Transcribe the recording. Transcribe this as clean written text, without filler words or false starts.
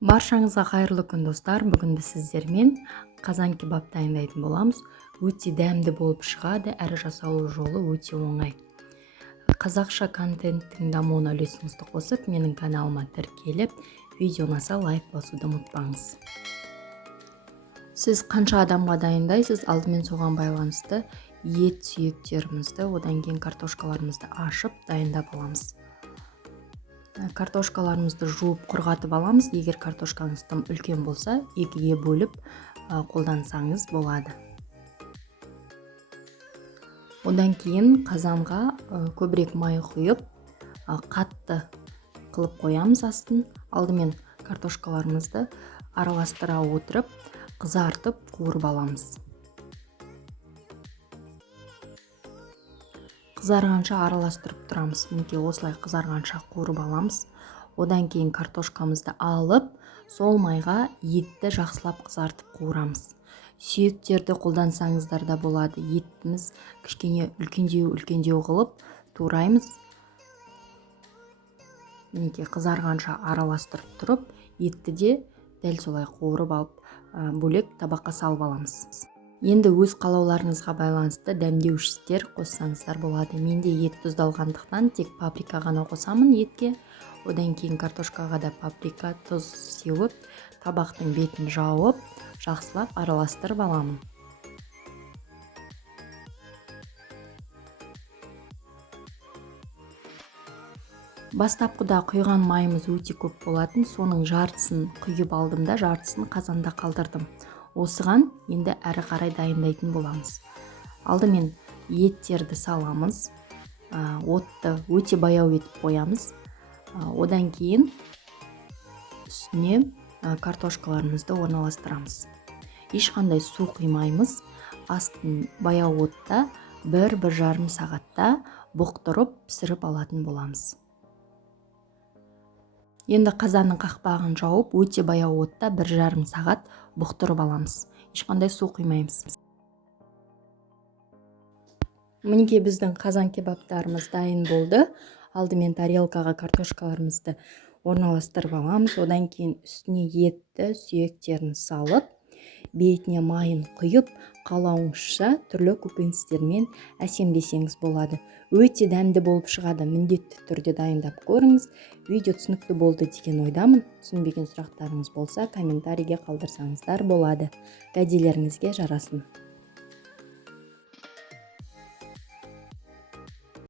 Баршаңызға қайырлы күн достар. Бүгін біз сіздермен қазан кебап дайындайтын боламыз. Өте дәмді болып шығады, әрі жасалу жолы өте оңай. Қазақша контенттің дамуына үлесіңізді қосып, менің каналыма тіркеліп, видео ұнаса лайк басуды ұмытпаңыз. Сіз қанша адамға дайындайсыз, алдымен соған байланысты ет сүйектерімізді, одан кейін картошкаларымызды ашып дайындап аламыз. Картошкаларымызды жуып құрғатып аламыз. Егер картошкаңыз тым үлкен болса, екіге бөліп қолдансаңыз болады. Одан кейін қазанға көбірек май құйып, қатты қылып қоямыз астын. Алдымен картошкаларымызды араластыра отырып, қызартып қуырып аламыз. Қызарғанша араластырып тұрамыз. Мінекей осылай қызарғанша қуырып аламыз. Одан кейін картошкамызды алып, сол майға етті жақсылап қызартып қуырамыз. Сүйектерді қолдансаңыздар да болады. Етіміз кішкене үлкендеу қылып тураймыз. Мінекей қызарғанша араластырып тұрып, етті де дәл солай қуырып алып, бөлек табаққа салып аламыз. Енді өз қалауларыңызға байланысты дәмдеушістер қоссаңыздар болады. Менде ет тұздалғандықтан тек паприка ғана қосамын етке. Одан кейін картошкаға да паприка, тұз сеуіп, табақтың бетін жауып, жақсылап араластырып аламын. Бастапқыда құйған майымыз өте көп болатын. Соның жартысын құйып алдым да, жартысын қазанда қалдырдым. Осыған енді әрі қарай дайындайтын боламыз. Алдымен еттерді саламыз. Отты өте баяу етіп қоямыз. Одан кейін үстіне картошкаларымызды орналастырамыз. Ешқандай су құймаймыз. Астын баяу отта 1-1,5 сағатта бұқтырып пісіріп алатын боламыз. Енді қазанның қақпағын жауып, өте баяу отта 1,5 сағат бұқтырып аламыз. Ешқандай су құймаймыз. Мінекей біздің қазан кебаптарымыз дайын болды. Алдымен тарелкаға картошкаларымызды орналастырып аламыз. Одан кейін үстіне етті сүйектерін салып, бетіне майын құйып, қалауыңызша түрлі көкөністермен әсемдесеңіз болады. Өте дәмді болып шығады. Міндетті түрде дайындап көріңіз. Видео түсінікті болды деген ойдамын. Түсінбеген сұрақтарыңыз болса, комментарийге қалдырсаңыздар болады. Кәделеріңізге жарасын.